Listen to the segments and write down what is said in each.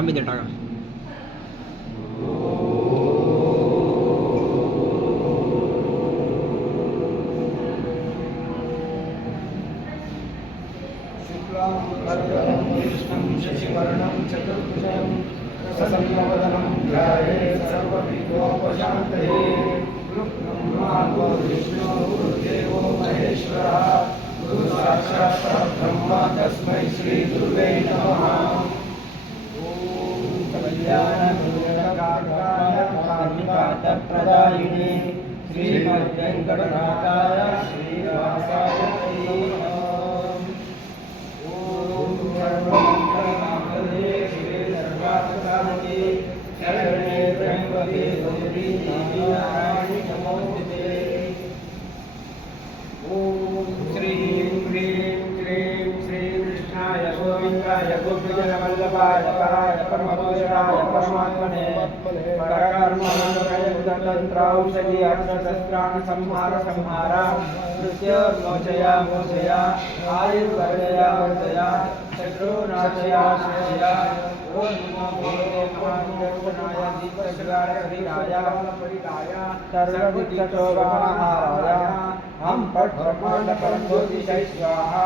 प्रारंभ जटागा साक्षात् ब्रह्म तस्मै श्रीदुर्गे नमः कामिकातप्रदायिने श्रीमद्वेङ्कटनाथाय श्रीवासाय ॐ परमात्मने अक्षशस्त्राणि संहार संहार मृत्योर्मोचया मोचया आयुर्वर्जया वर्जया शत्रुनाशया शया ओम नमो भगवते परमात्मनाय दीपशिवाय हरिराय सर्वभूतशोभाहाराय हम पट ब्रह्मांड परम ज्योतिषय स्वाहा।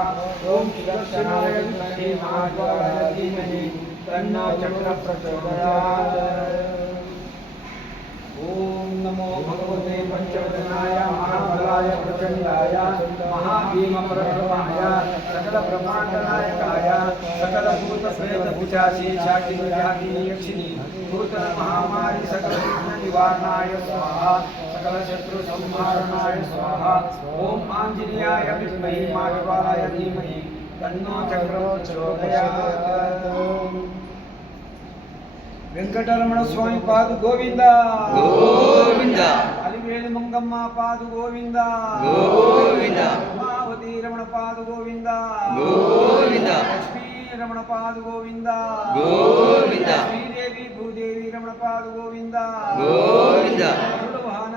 ओम सुदर्शनाय विद्महे चक्र प्रचोदयात्। ओम नमो भगवते पंचवदनाय महाबलाय प्रचंडाय महाभीम परब्रह्माय सकल ब्रह्मांड नायकाय सकल भूत प्रेत पिशाची शाकिनी व्याधिनी यक्षिणी भूत महामारी सकल निवारणाय स्वाहा। सकल शत्रु संहारणाय स्वाहा ओम आंजनेयाय विद्महे महाज्वालाय धीमहि तन्नो चक्र प्रचोदयात् వెంకటరమణ స్వామి పాదు గోవింద గోవింద. అలివేలు మంగమ్మ పాదు గోవింద గోవింద. ఉమావతి రమణ పాదు గోవింద గోవింద. లక్ష్మీ రమణ పాదు గోవింద గోవింద. శ్రీదేవి భూదేవి రమణ పాదు గోవింద గోవింద.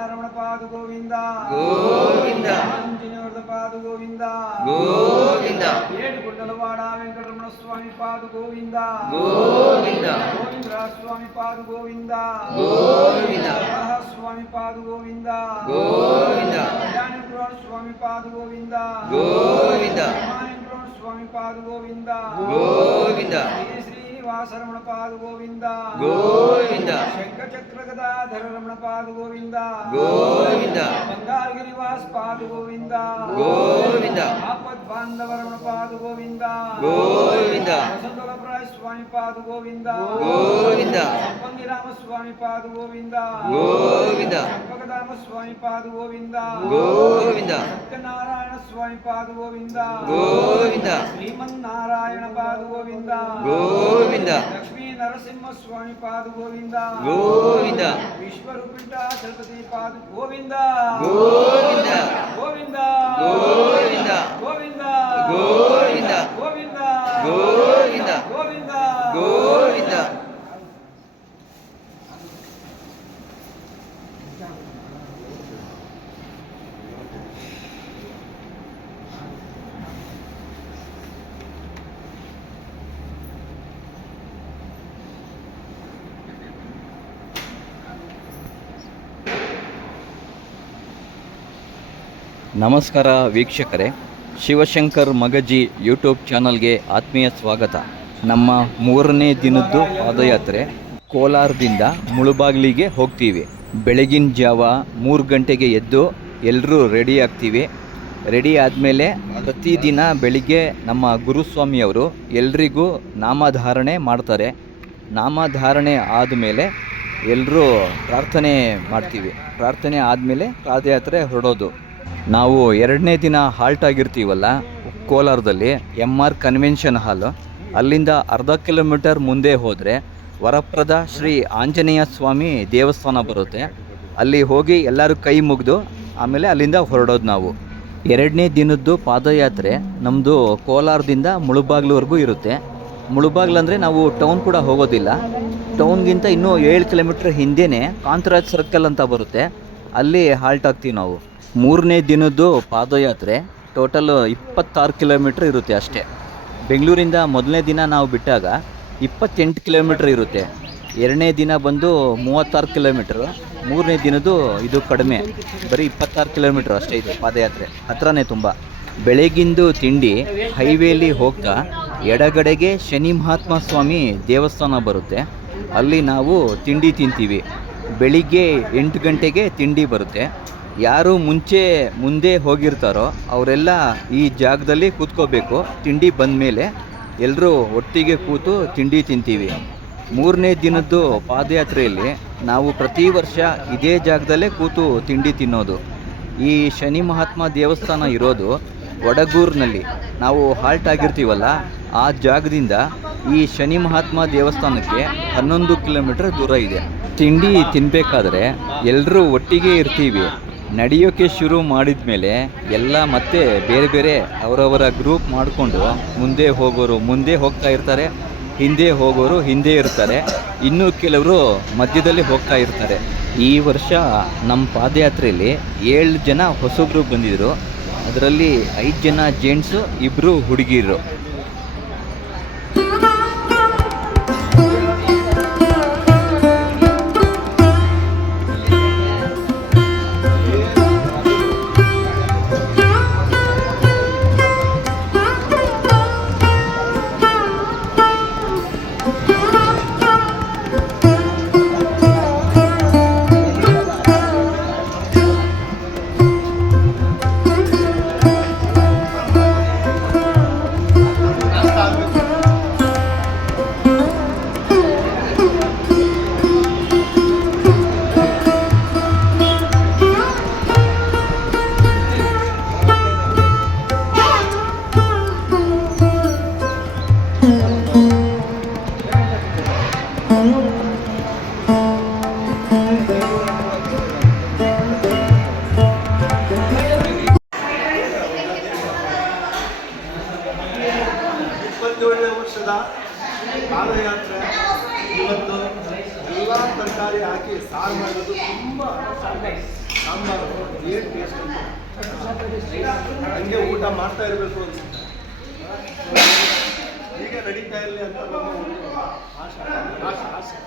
రమణ పాదు గోవింద గోవింద. ఆంజనేయుడ పాదు గోవింద గోవింద. ఏడు గుండలవాడ వెంకటరమణ స్వామి పాదు గోవింద గోవింద. గోవిందరా స్వామి పాదు గోవింద గోవింద. స్వామి పాదు గోవింద గోవింద. స్వామి పాదు గోవింద గోవింద. స్వామి పాదు గోవింద గోవింద. శ్రీ శ్రీనివాస రమణ పాదు గోవింద గోవింద. శంఖ చక్ర గదాధర రమణ పాదు గోవింద గోవింద. బంగారుగిరి వాస్ పాదు గోవింద గోవింద. ఆపద్ బాంధవ రమణ పాదు గోవింద గోవింద. వసంతలప్రాయ స్వామి పాదు గోవింద గోవింద. సంపంగి రామస్వామి పాదు గోవింద గోవింద. చంపకదామ స్వామి పాదు గోవింద గోవింద. సత్యనారాయణ స్వామి పాదు గోవింద గోవింద. శ్రీమన్నారాయణ పాదు గోవింద గోవింద. లక్ష్మీ నరసింహ స్వామి పాదు గోవింద గోవింద. విశ్వరూపింట చలపతి పాదు గోవింద గోవింద. గోవింద గోవింద. గోవింద గోవింద. గోవింద గోవింద. గోవింద ನಮಸ್ಕಾರ ವೀಕ್ಷಕರೇ. ಶಿವಶಂಕರ್ ಮಗಜಿ ಯೂಟ್ಯೂಬ್ ಚಾನಲ್ಗೆ ಆತ್ಮೀಯ ಸ್ವಾಗತ. ನಮ್ಮ ಮೂರನೇ ದಿನದ್ದು ಪಾದಯಾತ್ರೆ. ಕೋಲಾರದಿಂದ ಮುಳುಬಾಗಿಲಿಗೆ ಹೋಗ್ತೀವಿ. ಬೆಳಗಿನ ಜಾವ ಮೂರು ಗಂಟೆಗೆ ಎದ್ದು ಎಲ್ಲರೂ ರೆಡಿ ಆಗ್ತೀವಿ. ರೆಡಿ ಆದಮೇಲೆ ಪ್ರತಿದಿನ ಬೆಳಿಗ್ಗೆ ನಮ್ಮ ಗುರುಸ್ವಾಮಿಯವರು ಎಲ್ರಿಗೂ ನಾಮಧಾರಣೆ ಮಾಡ್ತಾರೆ. ನಾಮಧಾರಣೆ ಆದಮೇಲೆ ಎಲ್ಲರೂ ಪ್ರಾರ್ಥನೆ ಮಾಡ್ತೀವಿ. ಪ್ರಾರ್ಥನೆ ಆದಮೇಲೆ ಪಾದಯಾತ್ರೆ ಹೊರಡೋದು. ನಾವು ಎರಡನೇ ದಿನ ಹಾಲ್ಟ್ ಆಗಿರ್ತೀವಲ್ಲ, ಕೋಲಾರದಲ್ಲಿ ಎಂ ಆರ್ ಕನ್ವೆನ್ಷನ್ ಹಾಲ್ ಅಲ್ಲಿಂದ ಅರ್ಧ ಕಿಲೋಮೀಟರ್ ಮುಂದೆ ಹೋದರೆ ವರಪ್ರದ ಶ್ರೀ ಆಂಜನೇಯ ಸ್ವಾಮಿ ದೇವಸ್ಥಾನ ಬರುತ್ತೆ. ಅಲ್ಲಿ ಹೋಗಿ ಎಲ್ಲರೂ ಕೈ ಮುಗಿದು ಆಮೇಲೆ ಅಲ್ಲಿಂದ ಹೊರಡೋದು ನಾವು. ಎರಡನೇ ದಿನದ್ದು ಪಾದಯಾತ್ರೆ ನಮ್ಮದು ಕೋಲಾರದಿಂದ ಮುಳುಬಾಗ್ಲವರೆಗೂ ಇರುತ್ತೆ. ಮುಳುಬಾಗ್ಲಂದರೆ ನಾವು ಟೌನ್ ಕೂಡ ಹೋಗೋದಿಲ್ಲ. ಟೌನ್ಗಿಂತ ಇನ್ನೂ ಏಳು ಕಿಲೋಮೀಟ್ರ್ ಹಿಂದೆಯೇ ಕಾಂತರಾಜ್ ಸರ್ಕಲ್ ಅಂತ ಬರುತ್ತೆ. ಅಲ್ಲಿ ಹಾಲ್ಟ್ ಆಗ್ತೀವಿ ನಾವು. ಮೂರನೇ ದಿನದ್ದು ಪಾದಯಾತ್ರೆ. ಟೋಟಲ್ ಇಪ್ಪತ್ತಾರು ಕಿಲೋಮೀಟ್ರ್ ಇರುತ್ತೆ ಅಷ್ಟೇ. ಬೆಂಗಳೂರಿಂದ ಮೊದಲನೇ ದಿನ ನಾವು ಬಿಟ್ಟಾಗ ಇಪ್ಪತ್ತೆಂಟು ಕಿಲೋಮೀಟ್ರ್ ಇರುತ್ತೆ. ಎರಡನೇ ದಿನ ಬಂದು ಮೂವತ್ತಾರು ಕಿಲೋಮೀಟ್ರು. ಮೂರನೇ ದಿನದ್ದು ಇದು ಕಡಿಮೆ. ಬರೀ ಇಪ್ಪತ್ತಾರು ಕಿಲೋಮೀಟ್ರ್ ಅಷ್ಟೇ ಇದು ಪಾದಯಾತ್ರೆ. ಹತ್ರನೇ ತುಂಬ. ಬೆಳಗಿಂದು ತಿಂಡಿ ಹೈವೇಲಿ ಹೋಗ್ತಾ ಎಡಗಡೆಗೆ ಶನಿ ಮಹಾತ್ಮ ಸ್ವಾಮಿ ದೇವಸ್ಥಾನ ಬರುತ್ತೆ. ಅಲ್ಲಿ ನಾವು ತಿಂಡಿ ತಿಂತೀವಿ. ಬೆಳಿಗ್ಗೆ ಎಂಟು ಗಂಟೆಗೆ ತಿಂಡಿ ಬರುತ್ತೆ. ಯಾರು ಮುಂಚೆ ಮುಂದೆ ಹೋಗಿರ್ತಾರೋ ಅವರೆಲ್ಲ ಈ ಜಾಗದಲ್ಲಿ ಕೂತ್ಕೋಬೇಕು. ತಿಂಡಿ ಬಂದ ಮೇಲೆ ಎಲ್ಲರೂ ಒಟ್ಟಿಗೆ ಕೂತು ತಿಂಡಿ ತಿಂತೀವಿ. ಮೂರನೇ ದಿನದ್ದು ಪಾದಯಾತ್ರೆಯಲ್ಲಿ ನಾವು ಪ್ರತಿ ವರ್ಷ ಇದೇ ಜಾಗದಲ್ಲೇ ಕೂತು ತಿಂಡಿ ತಿನ್ನೋದು. ಈ ಶನಿ ಮಹಾತ್ಮ ದೇವಸ್ಥಾನ ಇರೋದು ಒಡಗೂರಿನಲ್ಲಿ ನಾವು ಹಾಲ್ಟ್ ಆಗಿರ್ತೀವಲ್ಲ, ಆ ಜಾಗದಿಂದ ಈ ಶನಿ ಮಹಾತ್ಮ ದೇವಸ್ಥಾನಕ್ಕೆ ಹನ್ನೊಂದು ಕಿಲೋಮೀಟರ್ ದೂರ ಇದೆ. ತಿಂಡಿ ತಿನ್ನಬೇಕಾದ್ರೆ ಎಲ್ಲರೂ ಒಟ್ಟಿಗೆ ಇರ್ತೀವಿ. ನಡೆಯೋಕ್ಕೆ ಶುರು ಮಾಡಿದ ಮೇಲೆ ಎಲ್ಲ ಮತ್ತೆ ಬೇರೆ ಬೇರೆ ಅವರವರ ಗ್ರೂಪ್ ಮಾಡಿಕೊಂಡು ಮುಂದೆ ಹೋಗೋರು ಮುಂದೆ ಹೋಗ್ತಾ ಇರ್ತಾರೆ, ಹಿಂದೆ ಹೋಗೋರು ಹಿಂದೆ ಇರ್ತಾರೆ. ಇನ್ನೂ ಕೆಲವರು ಮಧ್ಯದಲ್ಲಿ ಹೋಗ್ತಾ ಇರ್ತಾರೆ. ಈ ವರ್ಷ ನಮ್ಮ ಪಾದಯಾತ್ರೆಯಲ್ಲಿ ಏಳು ಜನ ಹೊಸಬ್ರು ಬಂದಿದ್ದರು ಅದರಲ್ಲಿ ಐದು ಜನ ಜೆಂಟ್ಸು ಇಬ್ಬರು ಹುಡುಗಿರು. ಊಟ ಮಾಡ್ತಾ ಇರಬೇಕು ಅಂತ ಈಗ ನಡೀತಾ ಇರಲಿ ಅಂತ ಆಶೆ.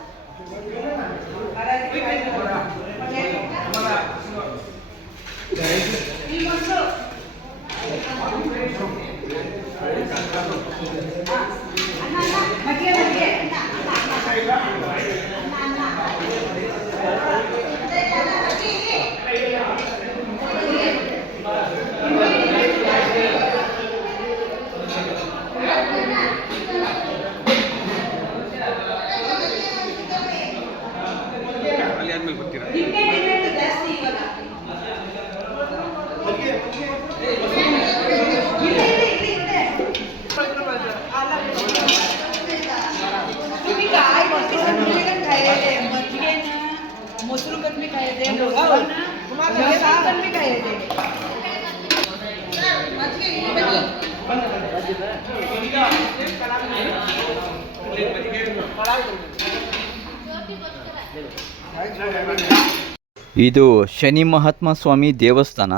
ಇದು ಶನಿ ಮಹಾತ್ಮ ಸ್ವಾಮಿ ದೇವಸ್ಥಾನ.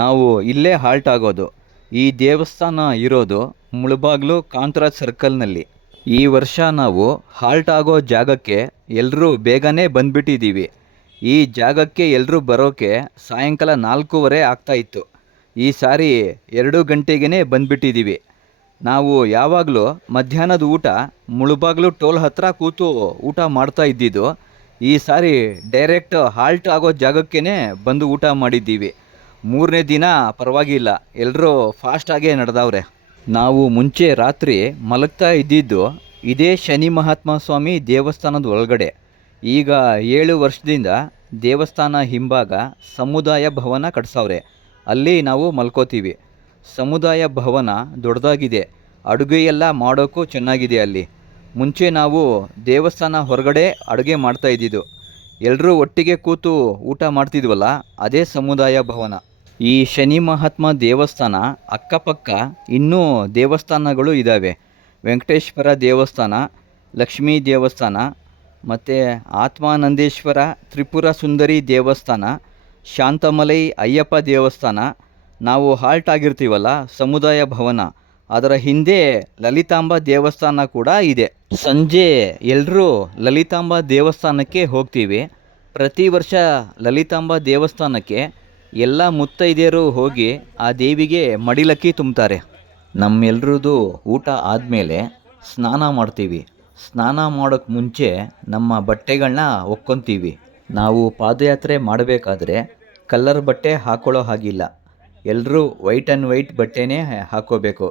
ನಾವು ಇಲ್ಲೇ ಹಾಲ್ಟ್ ಆಗೋದು. ಈ ದೇವಸ್ಥಾನ ಇರೋದು ಮುಳಬಾಗ್ಲು ಕಾಂತರಾಜ್ ಸರ್ಕಲ್ನಲ್ಲಿ ಈ ವರ್ಷ ನಾವು ಹಾಲ್ಟ್ ಆಗೋ ಜಾಗಕ್ಕೆ ಎಲ್ಲರೂ ಬೇಗನೆ ಬಂದ್ಬಿಟ್ಟಿದ್ದೀವಿ. ಈ ಜಾಗಕ್ಕೆ ಎಲ್ಲರೂ ಬರೋಕ್ಕೆ ಸಾಯಂಕಾಲ ನಾಲ್ಕೂವರೆ ಆಗ್ತಾಯಿತ್ತು ಈ ಸಾರಿ ಎರಡು ಗಂಟೆಗೇ ಬಂದ್ಬಿಟ್ಟಿದ್ದೀವಿ. ನಾವು ಯಾವಾಗಲೂ ಮಧ್ಯಾಹ್ನದ ಊಟ ಮುಳುಬಾಗ್ಲು ಟೋಲ್ ಹತ್ರ ಕೂತು ಊಟ ಮಾಡ್ತಾ ಇದ್ದಿದ್ದು, ಈ ಸಾರಿ ಡೈರೆಕ್ಟ್ ಹಾಲ್ಟ್ ಆಗೋ ಜಾಗಕ್ಕೇ ಬಂದು ಊಟ ಮಾಡಿದ್ದೀವಿ. ಮೂರನೇ ದಿನ ಪರವಾಗಿಲ್ಲ ಎಲ್ಲರೂ ಫಾಸ್ಟಾಗೇ ನಡೆದವ್ರೆ. ನಾವು ಮುಂಚೆ ರಾತ್ರಿ ಮಲಗ್ತಾ ಇದ್ದಿದ್ದು, ಇದೇ ಶನಿ ಮಹಾತ್ಮ ಸ್ವಾಮಿ ದೇವಸ್ಥಾನದ ಒಳಗಡೆ. ಈಗ ಏಳು ವರ್ಷದಿಂದ ದೇವಸ್ಥಾನ ಹಿಂಭಾಗ ಸಮುದಾಯ ಭವನ ಕಟ್ಸವ್ರೆ. ಅಲ್ಲಿ ನಾವು ಮಲ್ಕೋತೀವಿ. ಸಮುದಾಯ ಭವನ ದೊಡ್ಡದಾಗಿದೆ. ಅಡುಗೆ ಎಲ್ಲ ಮಾಡೋಕ್ಕೂ ಚೆನ್ನಾಗಿದೆ ಅಲ್ಲಿ. ಮುಂಚೆ ನಾವು ದೇವಸ್ಥಾನ ಹೊರಗಡೆ ಅಡುಗೆ ಮಾಡ್ತಾ ಇದ್ದಿದ್ದು. ಎಲ್ಲರೂ ಒಟ್ಟಿಗೆ ಕೂತು ಊಟ ಮಾಡ್ತಿದ್ವಲ್ಲ, ಅದೇ ಸಮುದಾಯ ಭವನ. ಈ ಶನಿ ಮಹಾತ್ಮ ದೇವಸ್ಥಾನ ಅಕ್ಕಪಕ್ಕ ಇನ್ನೂ ದೇವಸ್ಥಾನಗಳು ಇದ್ದಾವೆ ವೆಂಕಟೇಶ್ವರ ದೇವಸ್ಥಾನ, ಲಕ್ಷ್ಮೀ ದೇವಸ್ಥಾನ, ಮತ್ತು ಆತ್ಮಾನಂದೇಶ್ವರ ತ್ರಿಪುರ ಸುಂದರಿ ದೇವಸ್ಥಾನ, ಶಾಂತಮಲೈ ಅಯ್ಯಪ್ಪ ದೇವಸ್ಥಾನ ನಾವು ಹಾಲ್ಟ್ ಆಗಿರ್ತೀವಲ್ಲ, ಸಮುದಾಯ ಭವನ. ಅದರ ಹಿಂದೆ ಲಲಿತಾಂಬ ದೇವಸ್ಥಾನ ಕೂಡ ಇದೆ. ಸಂಜೆ ಎಲ್ಲರೂ ಲಲಿತಾಂಬ ದೇವಸ್ಥಾನಕ್ಕೆ ಹೋಗ್ತೀವಿ. ಪ್ರತಿ ವರ್ಷ ಲಲಿತಾಂಬ ದೇವಸ್ಥಾನಕ್ಕೆ ಎಲ್ಲ ಮುತ್ತೈದೆಯರು ಹೋಗಿ ಆ ದೇವಿಗೆ ಮಡಿಲಕ್ಕಿ ತುಂಬ್ತಾರೆ. ನಮ್ಮೆಲ್ರದ್ದು ಊಟ ಆದಮೇಲೆ ಸ್ನಾನ ಮಾಡ್ತೀವಿ. ಸ್ನಾನ ಮಾಡೋಕ್ಕೆ ಮುಂಚೆ ನಮ್ಮ ಬಟ್ಟೆಗಳನ್ನ ಒಕ್ಕೊತೀವಿ. ನಾವು ಪಾದಯಾತ್ರೆ ಮಾಡಬೇಕಾದ್ರೆ ಕಲ್ಲರ್ ಬಟ್ಟೆ ಹಾಕೊಳ್ಳೋ ಹಾಗಿಲ್ಲ. ಎಲ್ಲರೂ ವೈಟ್ ಆ್ಯಂಡ್ ವೈಟ್ ಬಟ್ಟೆನೇ ಹಾಕೋಬೇಕು.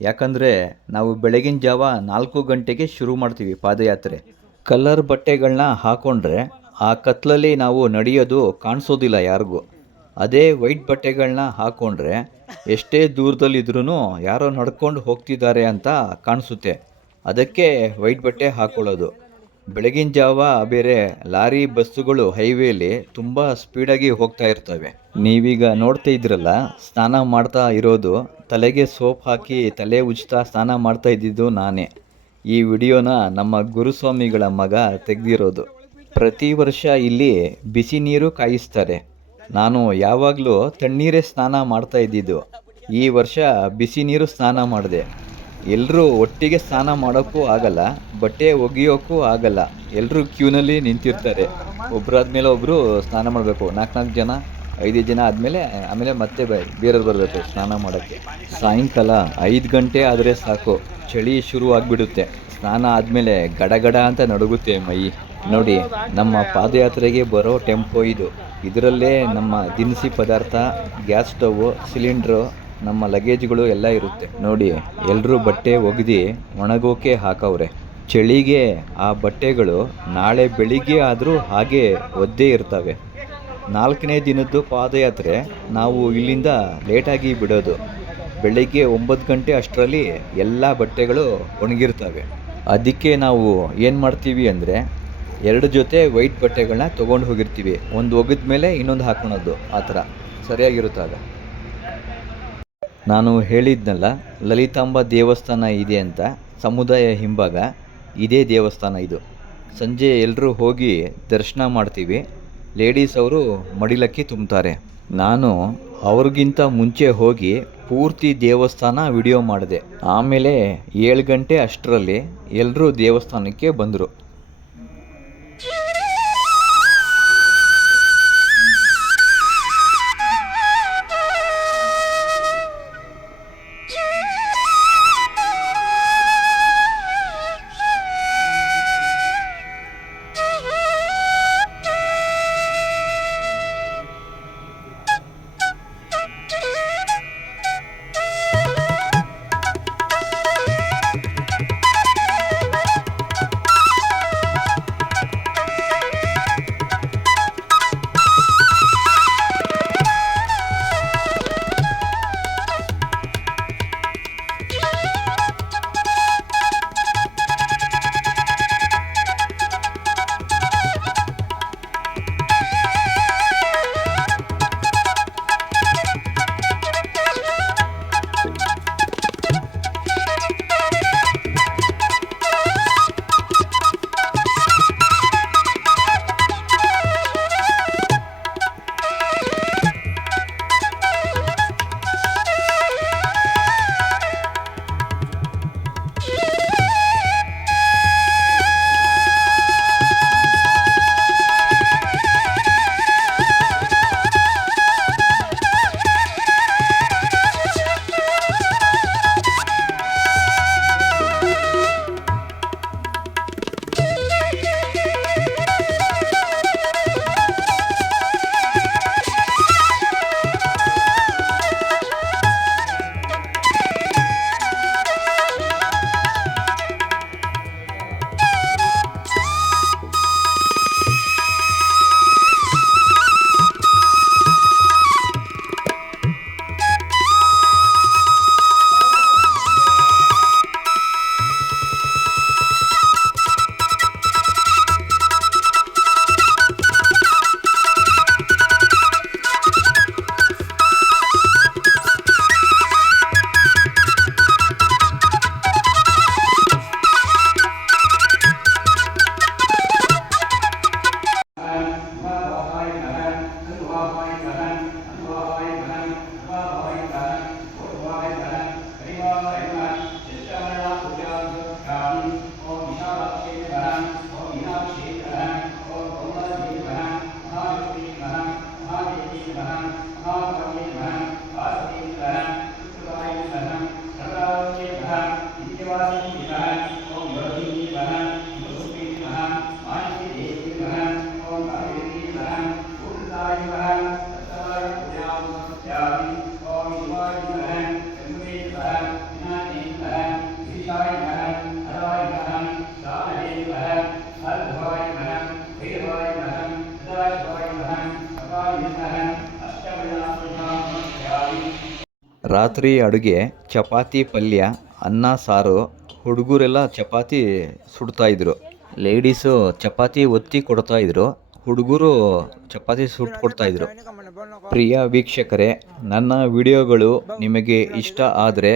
ಯಾಕಂದರೆ ನಾವು ಬೆಳಗಿನ ಜಾವ ನಾಲ್ಕು ಗಂಟೆಗೆ ಶುರು ಮಾಡ್ತೀವಿ ಪಾದಯಾತ್ರೆ. ಕಲರ್ ಬಟ್ಟೆಗಳನ್ನ ಹಾಕೊಂಡ್ರೆ ಆ ಕತ್ಲಲ್ಲಿ ನಾವು ನಡೆಯೋದು ಕಾಣಿಸೋದಿಲ್ಲ ಯಾರಿಗೂ. ಅದೇ ವೈಟ್ ಬಟ್ಟೆಗಳನ್ನ ಹಾಕ್ಕೊಂಡ್ರೆ ಎಷ್ಟೇ ದೂರದಲ್ಲಿದ್ರೂ ಯಾರೋ ನಡ್ಕೊಂಡು ಹೋಗ್ತಿದ್ದಾರೆ ಅಂತ ಕಾಣಿಸುತ್ತೆ. ಅದಕ್ಕೆ ವೈಟ್ ಬಟ್ಟೆ ಹಾಕ್ಕೊಳ್ಳೋದು ಬೆಳಗಿನ ಜಾವ ಬೇರೆ ಲಾರಿ ಬಸ್ಸುಗಳು ಹೈವೇಲಿ ತುಂಬ ಸ್ಪೀಡಾಗಿ ಹೋಗ್ತಾ ಇರ್ತವೆ. ನೀವೀಗ ನೋಡ್ತಾ ಇದ್ರಲ್ಲ ಸ್ನಾನ ಮಾಡ್ತಾ ಇರೋದು, ತಲೆಗೆ ಸೋಪ್ ಹಾಕಿ ತಲೆ ಉಜ್ತಾ ಸ್ನಾನ ಮಾಡ್ತಾ ಇದ್ದಿದ್ದು ನಾನೇ. ಈ ವಿಡಿಯೋನ ನಮ್ಮ ಗುರುಸ್ವಾಮಿಗಳ ಮಗ ತೆಗೆದಿರೋದು. ಪ್ರತಿ ವರ್ಷ ಇಲ್ಲಿ ಬಿಸಿ ನೀರು ಕಾಯಿಸ್ತಾರೆ. ನಾನು ಯಾವಾಗಲೂ ತಣ್ಣೀರೇ ಸ್ನಾನ ಮಾಡ್ತಾ ಇದ್ದಿದ್ದು. ಈ ವರ್ಷ ಬಿಸಿ ನೀರು ಸ್ನಾನ ಮಾಡಿದೆ. ಎಲ್ಲರೂ ಒಟ್ಟಿಗೆ ಸ್ನಾನ ಮಾಡೋಕ್ಕೂ ಆಗಲ್ಲ, ಬಟ್ಟೆ ಒಗೆಯೋಕ್ಕೂ ಆಗಲ್ಲ. ಎಲ್ಲರೂ ಕ್ಯೂನಲ್ಲಿ ನಿಂತಿರ್ತಾರೆ. ಒಬ್ಬರಾದ್ಮೇಲೆ ಒಬ್ಬರು ಸ್ನಾನ ಮಾಡಬೇಕು. ನಾಲ್ಕು ನಾಲ್ಕು ಜನ. ಐದು ಜನ ಆದಮೇಲೆ, ಆಮೇಲೆ ಮತ್ತೆ ಬೈ ಬೇರೆಯವ್ರು ಬರಬೇಕು ಸ್ನಾನ ಮಾಡೋಕ್ಕೆ. ಸಾಯಂಕಾಲ ಐದು ಗಂಟೆ ಆದರೆ ಸಾಕು. ಚಳಿ ಶುರು ಆಗಿಬಿಡುತ್ತೆ. ಸ್ನಾನ ಆದಮೇಲೆ ಗಡಗಡ ಅಂತ ನಡುಗುತ್ತೆ ಮೈ. ನೋಡಿ, ನಮ್ಮ ಪಾದಯಾತ್ರೆಗೆ ಬರೋ ಟೆಂಪೋ ಇದು. ಇದರಲ್ಲೇ ನಮ್ಮ ದಿನಸಿ ಪದಾರ್ಥ, ಗ್ಯಾಸ್ ಸ್ಟವ್, ಸಿಲಿಂಡ್ರು, ನಮ್ಮ ಲಗೇಜ್ಗಳು ಎಲ್ಲ ಇರುತ್ತೆ. ನೋಡಿ ಎಲ್ಲರೂ ಬಟ್ಟೆ ಒಗೆದು ಒಣಗೋಕೆ ಹಾಕವ್ರೆ. ಚಳಿಗೆ ಆ ಬಟ್ಟೆಗಳು ನಾಳೆ ಬೆಳಿಗ್ಗೆ ಆದರೂ ಹಾಗೆ ಒದ್ದೇ ಇರ್ತವೆ. ನಾಲ್ಕನೇ ದಿನದ್ದು ಪಾದಯಾತ್ರೆ ನಾವು ಇಲ್ಲಿಂದ ಲೇಟಾಗಿ ಬಿಡೋದು. ಬೆಳಗ್ಗೆ ಒಂಬತ್ತು ಗಂಟೆ ಅಷ್ಟರಲ್ಲಿ ಎಲ್ಲ ಬಟ್ಟೆಗಳು ಒಣಗಿರ್ತವೆ. ಅದಕ್ಕೆ ನಾವು ಏನು ಮಾಡ್ತೀವಿ ಅಂದರೆ ಎರಡು ಜೊತೆ ವೈಟ್ ಬಟ್ಟೆಗಳನ್ನ ತೊಗೊಂಡು ಹೋಗಿರ್ತೀವಿ. ಒಂದು ಒಗೆದ ಮೇಲೆ ಇನ್ನೊಂದು ಹಾಕೊಳೋದು. ಆ ಥರ ಸರಿಯಾಗಿರುತ್ತಾಗ ನಾನು ಹೇಳಿದ್ನಲ್ಲ, ಲಲಿತಾಂಬ ದೇವಸ್ಥಾನ ಇದೆ ಅಂತ. ಸಮುದಾಯ ಹಿಂಭಾಗ ಇದೇ ದೇವಸ್ಥಾನ ಇದು. ಸಂಜೆ ಎಲ್ಲರೂ ಹೋಗಿ ದರ್ಶನ ಮಾಡ್ತೀವಿ. ಲೇಡೀಸ್ ಅವರು ಮಡಿಲಕ್ಕಿ ತುಂಬ್ತಾರೆ. ನಾನು ಅವ್ರಿಗಿಂತ ಮುಂಚೆ ಹೋಗಿ ಪೂರ್ತಿ ದೇವಸ್ಥಾನ ವಿಡಿಯೋ ಮಾಡಿದೆ. ಆಮೇಲೆ ಏಳು ಗಂಟೆ ಅಷ್ಟರಲ್ಲಿ ಎಲ್ಲರೂ ದೇವಸ್ಥಾನಕ್ಕೆ ಬಂದರು. ರಾತ್ರಿ ಅಡುಗೆ, ಚಪಾತಿ ಪಲ್ಯ, ಅನ್ನ, ಸಾರು, ಹುಡುಗರೆಲ್ಲ ಚಪಾತಿ ಸುಡ್ತಾಯಿದ್ರು ಲೇಡೀಸು ಚಪಾತಿ ಒತ್ತಿ ಕೊಡ್ತಾಯಿದ್ರು ಹುಡುಗರು ಚಪಾತಿ ಸುಟ್ಟು ಕೊಡ್ತಾಯಿದ್ರು ಪ್ರಿಯ ವೀಕ್ಷಕರೇ, ನನ್ನ ವಿಡಿಯೋಗಳು ನಿಮಗೆ ಇಷ್ಟ ಆದರೆ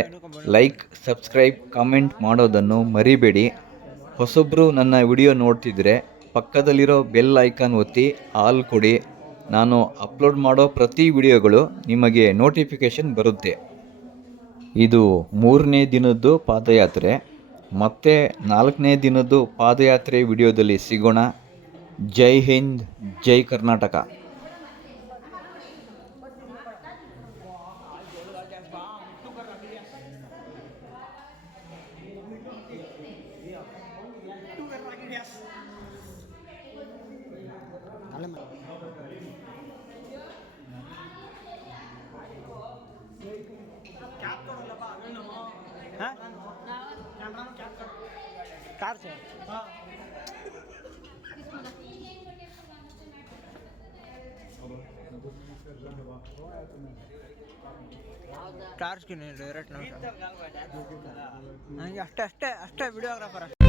ಲೈಕ್, ಸಬ್ಸ್ಕ್ರೈಬ್, ಕಾಮೆಂಟ್ ಮಾಡೋದನ್ನು ಮರಿಬೇಡಿ. ಹೊಸೊಬ್ಬರು ನನ್ನ ವಿಡಿಯೋ ನೋಡ್ತಿದ್ರೆ ಪಕ್ಕದಲ್ಲಿರೋ ಬೆಲ್ ಐಕಾನ್ ಒತ್ತಿ ಆಲ್ ಕೊಡಿ. ನಾನು ಅಪ್ಲೋಡ್ ಮಾಡೋ ಪ್ರತಿ ವಿಡಿಯೋಗಳು ನಿಮಗೆ ನೋಟಿಫಿಕೇಷನ್ ಬರುತ್ತೆ. ಇದು ಮೂರನೇ ದಿನದ್ದು ಪಾದಯಾತ್ರೆ. ಮತ್ತೆ ನಾಲ್ಕನೇ ದಿನದ್ದು ಪಾದಯಾತ್ರೆ ವಿಡಿಯೋದಲ್ಲಿ ಸಿಗೋಣ. ಜೈ ಹಿಂದ್, ಜೈ ಕರ್ನಾಟಕ. ಟಾರ್ಚ್ ಡೈರೆಕ್ಟ್ ನನಗೆ ಅಷ್ಟೇ ಅಷ್ಟೇ ಅಷ್ಟೇ ವಿಡಿಯೋಗ್ರಾಫರ್